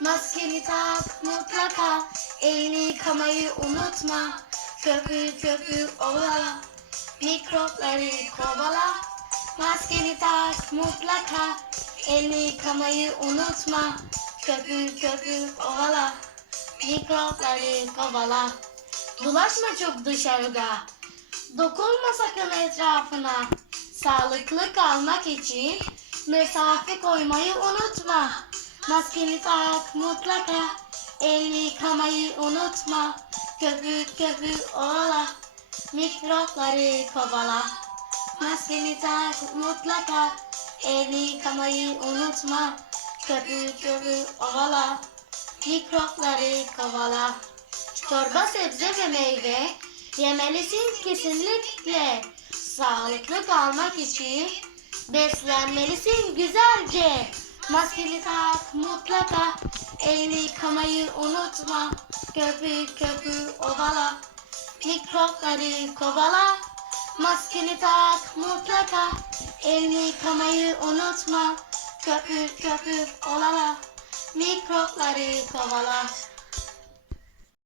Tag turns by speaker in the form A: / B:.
A: Maskeni tak mutlaka. Elini yıkamayı unutma. Köpük köpük ovala. Mikropları kovala. Maskeni tak mutlaka. Elini yıkamayı unutma. Köpük köpük ovala. Mikropları kovala. Bulaşma çok dışarıda. Dokunma sakın etrafına. Sağlıklı kalmak için mesafe koymayı unutma. Maskeni tak mutlaka. Elini yıkamayı unutma. Köpük köpük ovala. Mikropları kovala. Maskeni tak mutlaka. Elini yıkamayı unutma. Köpük köpük ovala. Mikropları kovala. Çorba sebze ve meyve yemelisin kesinlikle. Sağlıklı kalmak için beslenmelisin güzelce. Maskeni tak mutlaka. Elini yıkamayı unutma. Köpük köpük ovala. Mikropları kovala. Maskeni tak mutlaka. Elini yıkamayı unutma. Köpük köpük ovala. Mikropları kovala.